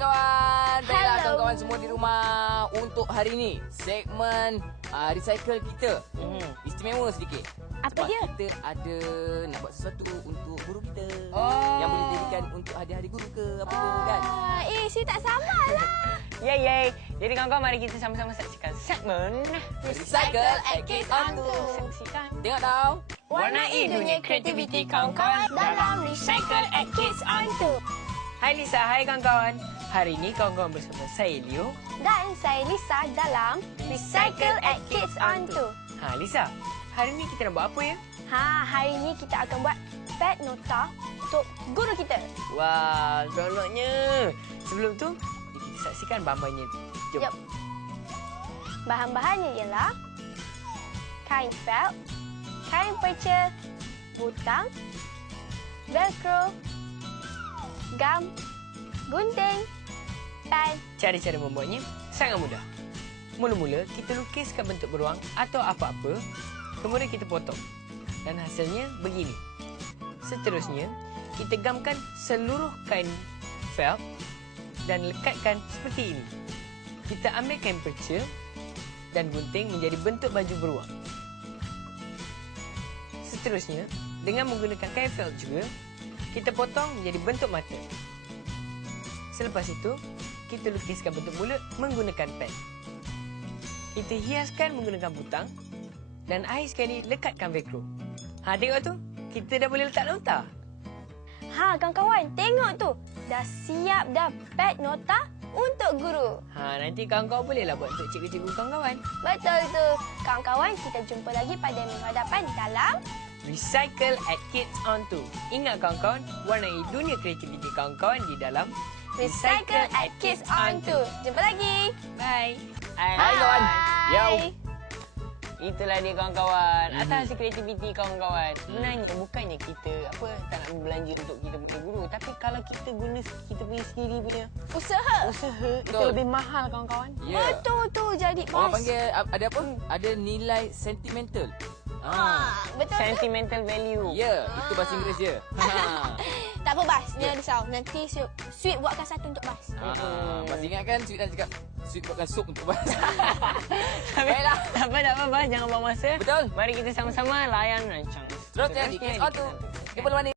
kawan-kawan. Baiklah Hello. kawan-kawan semua di rumah. Untuk hari ini, segmen recycle kita istimewa sedikit. Apa Sebab dia? kita ada nak buat sesuatu untuk guru kita. Oh. Yang boleh dijadikan untuk hadiah-hari guru ke apa ke kan. Saya tak sabar lah. Yay. Jadi kawan-kawan, mari kita sama-sama saksikan segmen Recycle at Kids on Tour. Saksikan. Tengok tau. Warnai dunia kreativiti kawan-kawan dalam Recycle at Kids on Tour. Hai Lisa, hai kawan-kawan. Hari ini kawan-kawan bersama saya Leo. Dan saya Lisa dalam Recycle at Kids on Tour. Lisa, hari ini kita nak buat apa ya? Hari ini kita akan buat pet nota untuk guru kita. Wah, seronoknya. Sebelum tu, kita saksikan bahan-bahannya. Jom. Jom. Bahan-bahannya ialah kain felt, kain perca, butang, velcro, gam, gunting, pen. Cara-cara membuatnya sangat mudah. Mula-mula, kita lukiskan bentuk beruang atau apa-apa. Kemudian kita potong. Dan hasilnya begini. Seterusnya, kita gamkan seluruh kain felt dan lekatkan seperti ini. Kita ambil kain perca dan gunting menjadi bentuk baju beruang. Seterusnya, dengan menggunakan kain felt juga, kita potong menjadi bentuk mata. Selepas itu, kita lukiskan bentuk mulut menggunakan pen. Kita hiaskan menggunakan butang dan akhir sekali lekatkan velcro. Tengok tu, kita dah boleh letak nota. Kawan-kawan, tengok tu. Dah siap dah pet nota untuk guru. Nanti kawan-kawan bolehlah buat untuk cikgu-cikgu kawan-kawan. Betul tu. Kawan-kawan, kita jumpa lagi pada minggu hadapan dalam Recycle at Kids on Tour. Ingat kawan-kawan, warnai dunia kreativiti kawan-kawan di dalam Recycle at Kids on Tour. Jumpa lagi. Bye. Hai kawan. Yo. Itulah dia kawan-kawan. Atas hasil kreativiti kawan-kawan. Sebenarnya bukannya kita tak nak belanja untuk kita punya guru, tapi kalau kita guna kita punya sendiri punya Usaha. itu Betul. lebih mahal kawan-kawan. Ya. Betul tu. Jadi Orang bos. panggil ada apa? Ada nilai sentimental. Betul tu. Sentimental value. Ya, itu bahasa Inggeris je. Tak apa, Bas. Jangan risau. Nanti Sweet buatkan satu untuk Bas. Masih ingat kan Sweet dah cakap Sweet buatkan sup untuk Bas. Baiklah. Tak apa, Bas. Jangan buang masa. Betul. Mari kita sama-sama layan rancang. Terus jadi Kids on Tour. Jumpa lepas ni.